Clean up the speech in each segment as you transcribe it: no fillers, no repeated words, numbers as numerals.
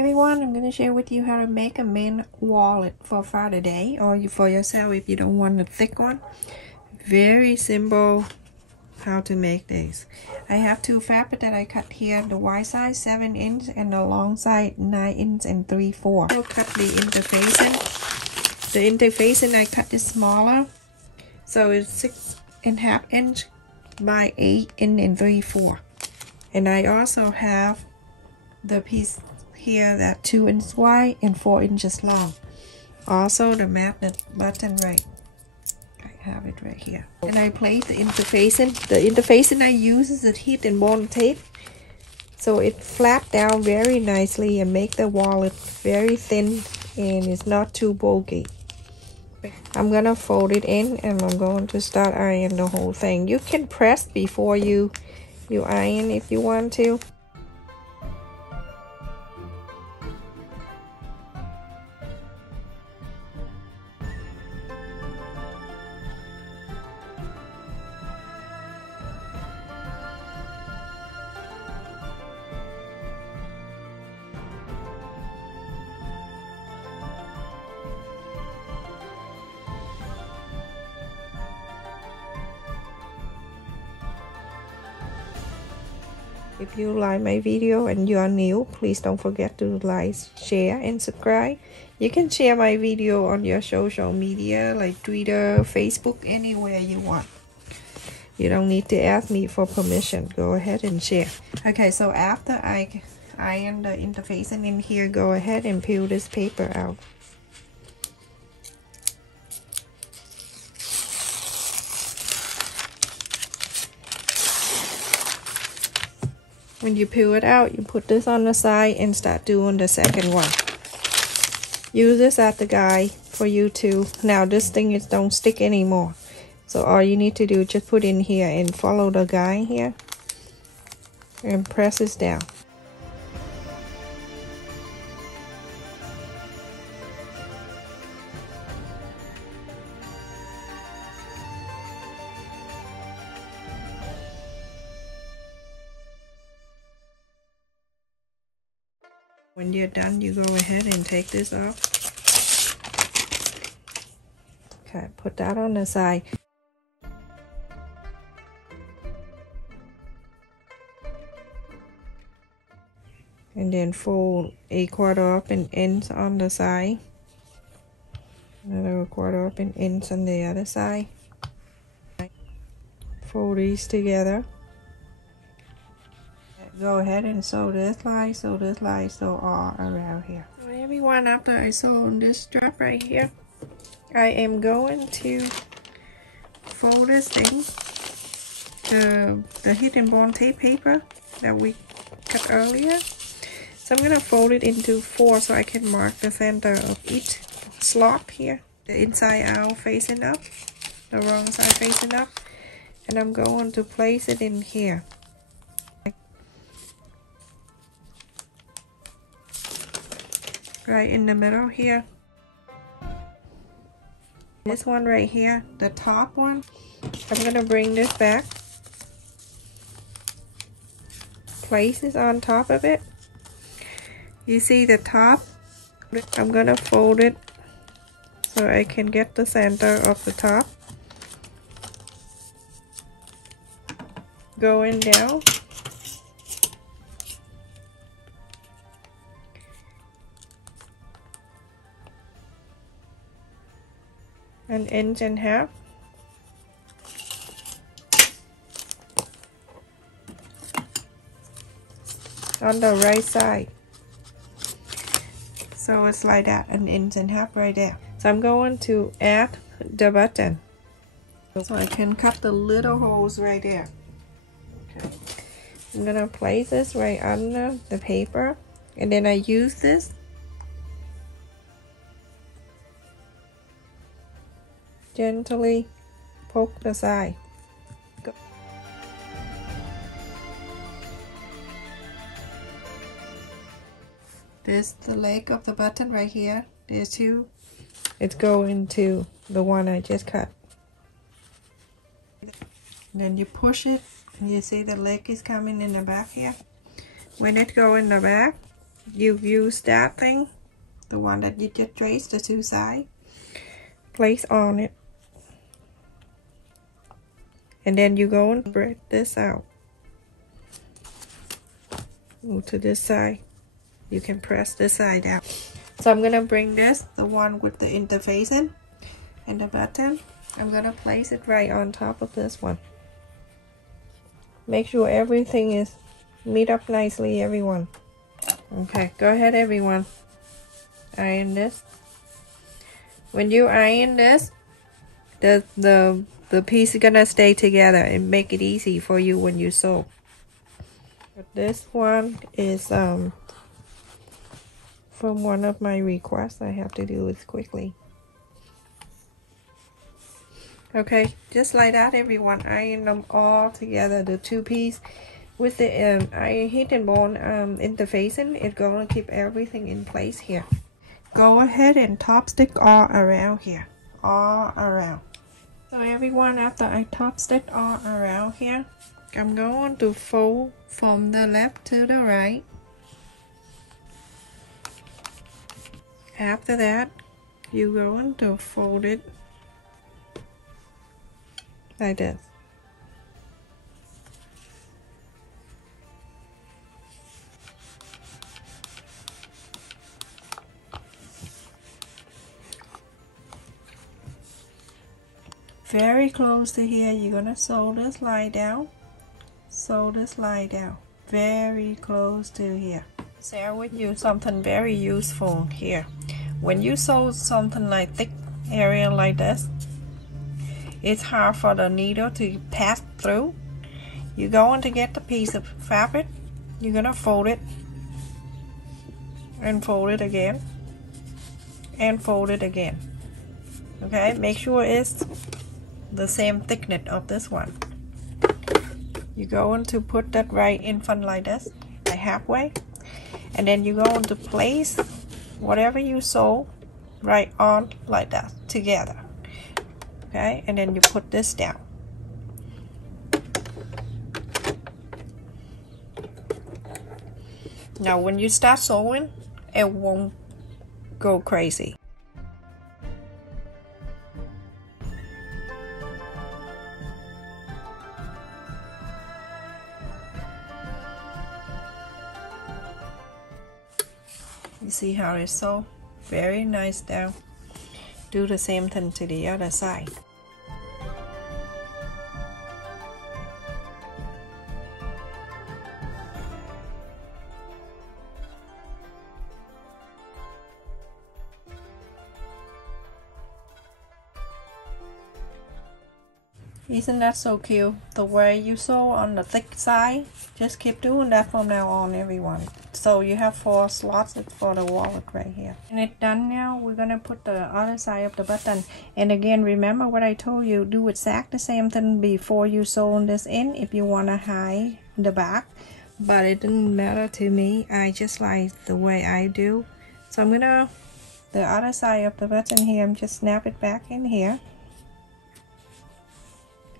everyone, I'm going to share with you how to make a main wallet for Father's Day or for yourself if you don't want a thick one. Very simple how to make this. I have two fabric that I cut here, the wide side 7 inch and the long side 9 inch and 3/4. I'll cut the interfacing. The interfacing I cut is smaller, so it's 6.5 inch by 8 inch and 3/4. And I also have the piece here that 2 inches wide and 4 inches long. Also the magnet button, right, I have it right here. And I place the interfacing. The interfacing I use is the heat and bond tape, so it flat down very nicely and make the wallet very thin and it's not too bulky. I'm gonna fold it in and I'm going to start iron the whole thing. You can press before you iron if you want to. If you like my video and you are new, please don't forget to like, share, and subscribe. You can share my video on your social media like Twitter, Facebook, anywhere you want. You don't need to ask me for permission. Go ahead and share. Okay, so after I iron the interfacing in here, go ahead and peel this paper out. When you peel it out, you put this on the side and start doing the second one. Use this as the guide for you to. Now this thing is don't stick anymore. So all you need to do is just put in here and follow the guide here. And press this down. When you're done, you go ahead and take this off. Okay, put that on the side. And then fold a 1/4 up an inch on the side. Another 1/4 up an inch on the other side. Fold these together. Go ahead and sew this line, sew this line, sew all around here. So everyone, after I sew on this strap right here, I am going to fold this thing, the heat and bond tape paper that we cut earlier. So I'm gonna fold it into 4 so I can mark the center of each slot here. The inside out facing up, the wrong side facing up, and I'm going to place it in here. Right in the middle here. This one right here, the top one, I'm gonna bring this back, place this on top of it. You see the top? I'm gonna fold it so I can get the center of the top. Going down. An inch and a half. On the right side. So it's like that, an inch and a half right there. So I'm going to add the button. So I can cut the little holes right there. Okay. I'm gonna place this right under the paper, and then I use this gently poke the side. Go. This the leg of the button right here. There's 2. It's going to the one I just cut. Then you push it, and you see the leg is coming in the back here. When it go in the back, you use that thing, the one that you just traced the two sides, place on it, and then you go and spread this out. Move to this side. You can press this side out. So I'm gonna bring this, the one with the interfacing and the button, I'm gonna place it right on top of this one. Make sure everything is meet up nicely, everyone. Okay, go ahead, everyone. Iron this. When you iron this, the piece is gonna stay together and make it easy for you when you sew. But this one is from one of my requests. I have to do it quickly. Okay, just like that, everyone. Iron them all together, the two piece with the iron heat and bond interfacing. It's gonna keep everything in place here. Go ahead and top stick all around here, all around. So everyone, after I top stick all around here, I'm going to fold from the left to the right. After that, you're going to fold it like this. Very close to here, you're gonna sew this line down. Sew this line down. Very close to here. Share with you something very useful here. When you sew something like thick area like this, it's hard for the needle to pass through. You're going to get the piece of fabric, you're gonna fold it and fold it again and fold it again. Okay, make sure it's the same thickness of this one. You're going to put that right in front like this, like halfway, and then you're going to place whatever you sew right on like that together. Okay, and then you put this down. Now when you start sewing, it won't go crazy. You see how it's so very nice down. Do the same thing to the other side. Isn't that so cute? The way you sew on the thick side, just keep doing that from now on, everyone. So you have 4 slots for the wallet right here. And it's done now. We're gonna put the other side of the button. And again, remember what I told you, do exactly the same thing before you sew this in if you wanna hide the back. But it didn't matter to me. I just like the way I do. So I'm gonna, the other side of the button here, I'm just snap it back in here.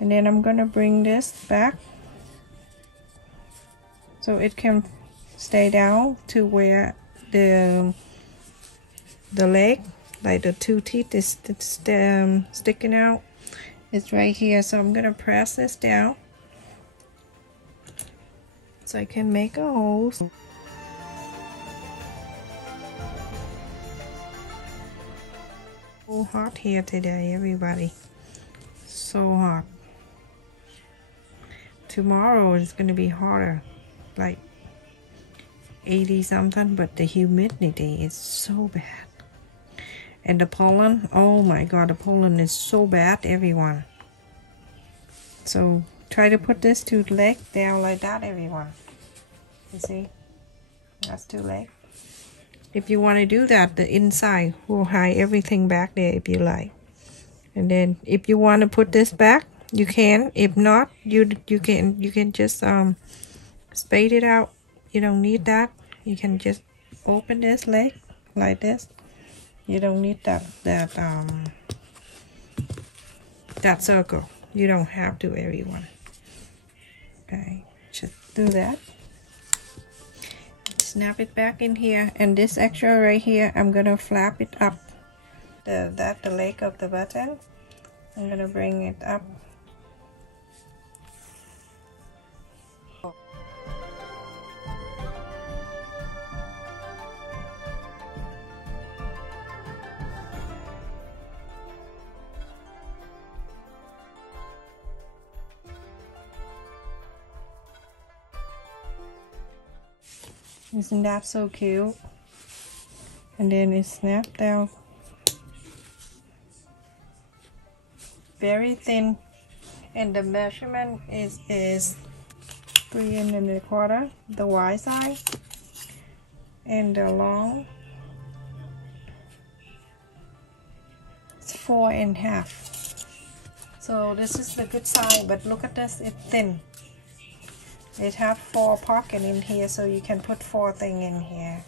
And then I'm gonna bring this back so it can stay down to where the leg, like the 2 teeth is sticking out. It's right here. So I'm gonna press this down so I can make a hole. So hot here today, everybody. So hot. Tomorrow is going to be hotter, like 80 something, but the humidity is so bad. And the pollen, oh my god, the pollen is so bad, everyone. So try to put this 2 legs down like that, everyone. You see, that's 2 legs. If you want to do that, the inside will hide everything back there if you like. And then if you want to put this back, you can. If not, you can just spade it out. You don't need that. You can just open this leg like this. You don't need that circle. You don't have to, everyone. Okay, just do that. snap it back in here, and this extra right here, I'm gonna flap it up. The leg of the button, I'm gonna bring it up. Isn't that so cute? And then it snapped down. Very thin. And the measurement is 3¼ the wide side. And the long, it's 4½. So this is the good side, but look at this, it's thin. It have 4 pockets in here, so you can put 4 things in here.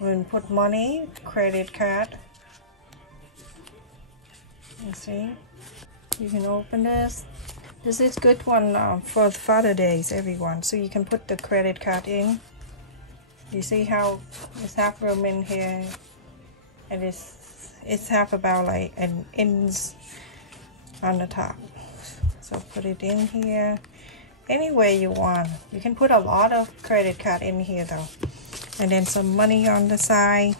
You can put money, credit card. You see? You can open this. This is good one for Father's Day, everyone. So you can put the credit card in. You see how it's half room in here, and it's half about like an inch on the top. So put it in here. Any way you want. You can put a lot of credit card in here though. And then some money on the side.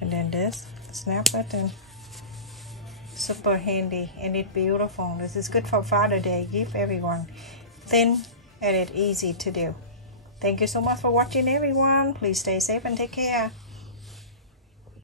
And then this snap button. Super handy, and it's beautiful. This is good for Father's Day. Give everyone. Thin and it's easy to do. Thank you so much for watching, everyone. Please stay safe and take care.